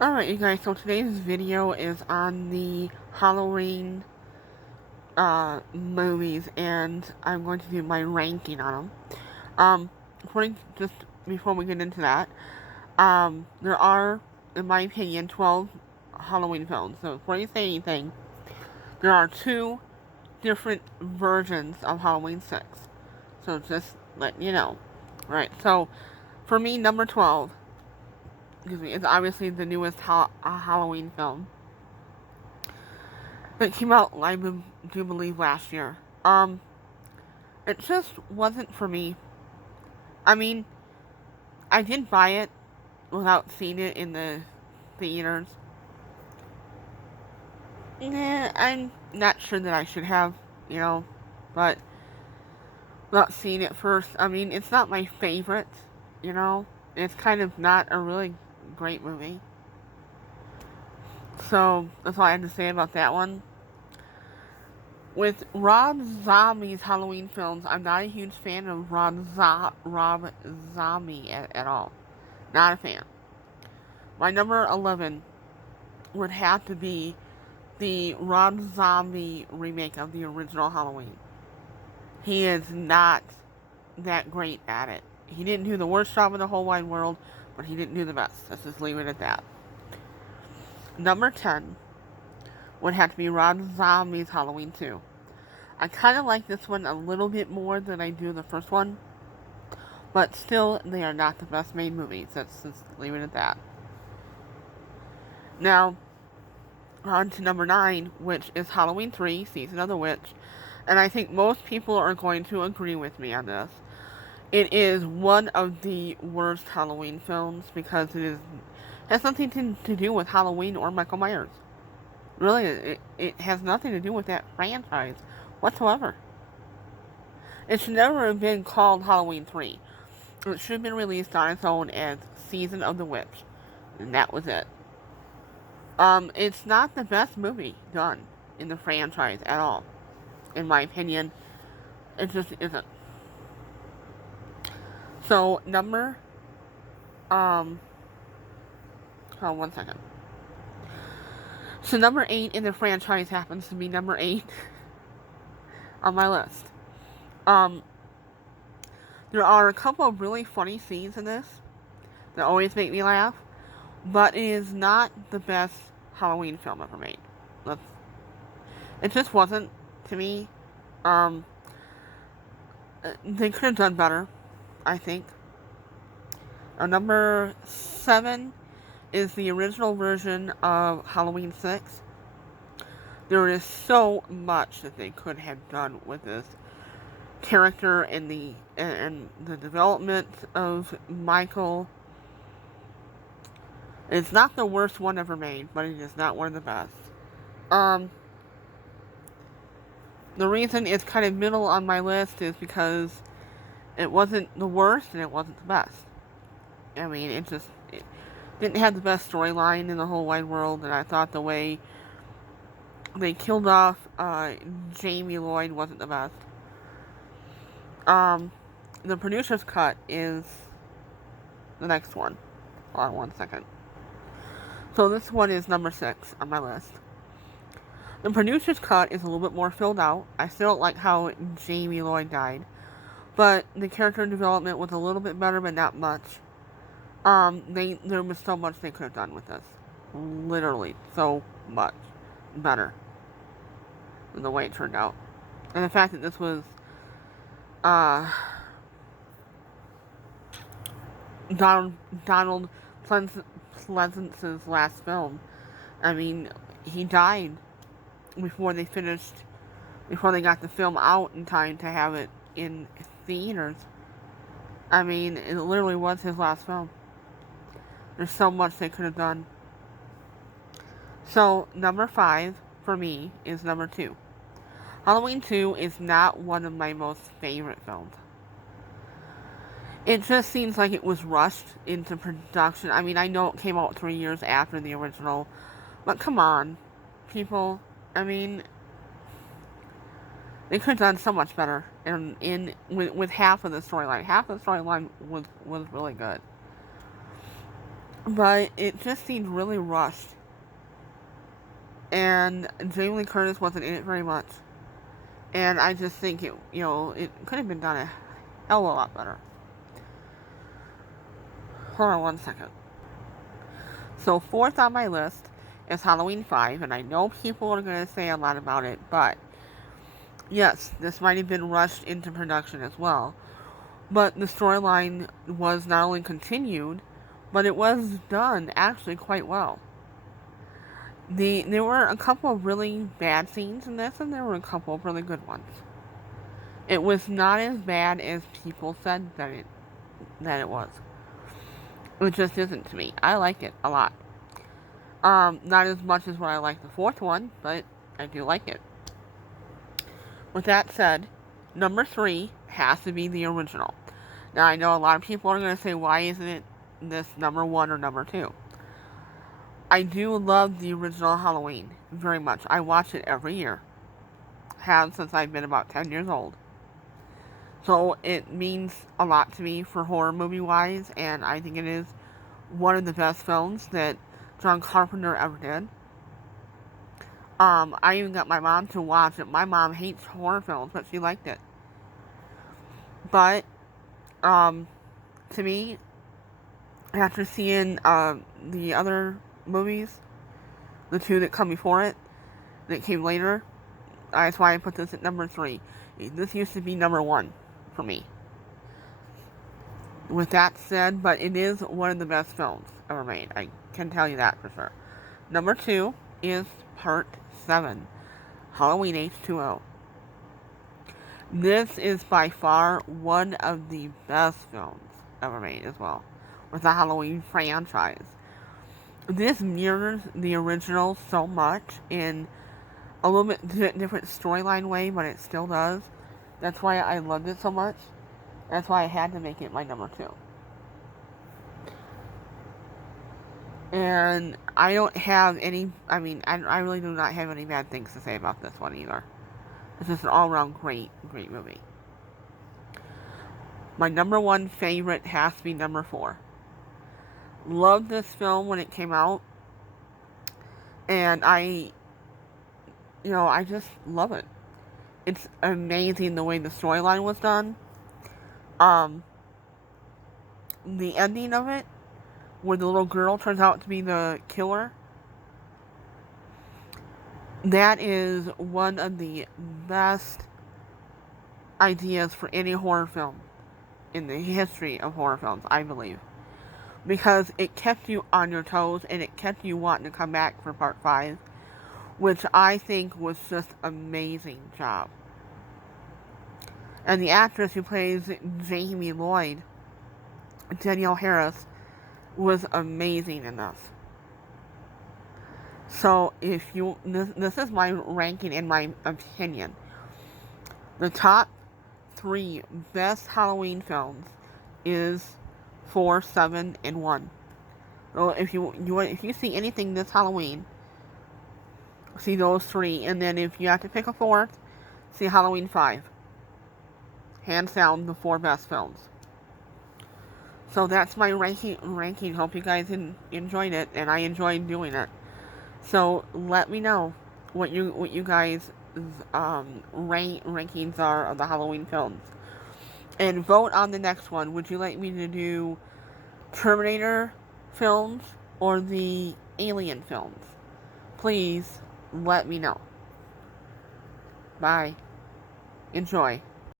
Alright, you guys, so today's video is on the Halloween movies, and I'm going to do my ranking on them. According to, just before we get into that, there are, in my opinion, 12 Halloween films. So before you say anything, there are two different versions of Halloween 6. So just letting you know. Right, so for me, number 12, excuse me, is obviously the newest Halloween film that came out, I do believe, last year. It just wasn't for me. I mean, I did buy it without seeing it in the theaters. I'm not sure that I should have, you know, but without seeing it first, I mean, it's not my favorite, you know. It's kind of not a really great movie. So, that's all I had to say about that one. With Rob Zombie's Halloween films, I'm not a huge fan of Rob Zombie at all. Not a fan. My number 11 would have to be the Rob Zombie remake of the original Halloween. He is not that great at it. He didn't do the worst job in the whole wide world, but he didn't do the best. Let's just leave it at that. Number 10 would have to be Rob Zombie's Halloween 2. I kind of like this one a little bit more than I do the first one, but still, they are not the best made movies. Let's just leave it at that. Now, on to number 9, which is Halloween 3, Season of the Witch. And I think most people are going to agree with me on this. It is one of the worst Halloween films because has nothing to do with Halloween or Michael Myers. Really, it has nothing to do with that franchise whatsoever. It should never have been called Halloween 3. It should have been released on its own as Season of the Witch. And that was it. It's not the best movie done in the franchise at all. In my opinion, it just isn't. So, hold on 1 second. So, number 8 in the franchise happens to be number 8 on my list. There are a couple of really funny scenes in this that always make me laugh, but it is not the best Halloween film ever made. It just wasn't, to me. They could have done better, I think. Number 7 is the original version of Halloween 6. There is so much that they could have done with this character and the development of Michael. It's not the worst one ever made, but it is not one of the best. The reason it's kind of middle on my list is because it wasn't the worst and it wasn't the best. I mean, it didn't have the best storyline in the whole wide world, and I thought the way they killed off Jamie Lloyd wasn't the best. The producer's cut is the next one. Hold on 1 second. So this one is number 6 on my list. The producer's cut is a little bit more filled out. I still don't like how Jamie Lloyd died, but the character development was a little bit better, but not much. There was so much they could have done with this. Literally, so much better than the way it turned out. And the fact that this was, Donald Pleasence's last film. I mean, he died before they got the film out in time to have it in theaters. I mean, it literally was his last film. There's so much they could have done. So, number 5 for me is number 2. Halloween 2 is not one of my most favorite films. It just seems like it was rushed into production. I mean, I know it came out 3 years after the original, but come on, people. I mean, they could have done so much better with half of the storyline. Half of the storyline was really good. but it just seemed really rushed. And Jamie Lee Curtis wasn't in it very much. And I just think it could have been done a hell of a lot better. Hold on one second. So fourth on my list is Halloween 5, and I know people are going to say a lot about it, but yes, this might have been rushed into production as well. But the storyline was not only continued, but it was done actually quite well. There were a couple of really bad scenes in this, and there were a couple of really good ones. It was not as bad as people said that it was. It just isn't to me. I like it a lot. Not as much as what I like the fourth one, but I do like it. With that said, number 3 has to be the original. Now, I know a lot of people are going to say, why isn't it this number 1 or number 2? I do love the original Halloween very much. I watch it every year. Have since I've been about 10 years old. So it means a lot to me for horror movie wise, and I think it is one of the best films that John Carpenter ever did. I even got my mom to watch it. My mom hates horror films, but she liked it. But, to me, after seeing the other movies, the 2 that come before it, that came later, that's why I put this at number 3. This used to be number 1 for me. With that said, but it is one of the best films ever made. I can tell you that for sure. Number 2 is Part 7, Halloween H2O. This is by far one of the best films ever made as well, with the Halloween franchise. This mirrors the original so much in a little bit different storyline way, but it still does. That's why I loved it so much. That's why I had to make it my number 2. And I don't have any, I really do not have any bad things to say about this one either. It's just an all-around great movie. My number 1 favorite has to be number 4. Loved this film when it came out. And I just love it. It's amazing the way the storyline was done. The ending of it, where the little girl turns out to be the killer, that is one of the best ideas for any horror film in the history of horror films, I believe. Because it kept you on your toes, and it kept you wanting to come back for part 5, which I think was just amazing job. And the actress who plays Jamie Lloyd, Danielle Harris, was amazing in this. So this is my ranking in my opinion. The top 3 best Halloween films is 4, 7, and 1. So if you see anything this Halloween, see those 3, and then if you have to pick a 4th, see Halloween 5. Hands down, the 4 best films. So that's my ranking. Hope you guys enjoyed it, and I enjoyed doing it. So let me know what you guys rankings are of the Halloween films, and vote on the next one. Would you like me to do Terminator films or the Alien films? Please let me know. Bye. Enjoy.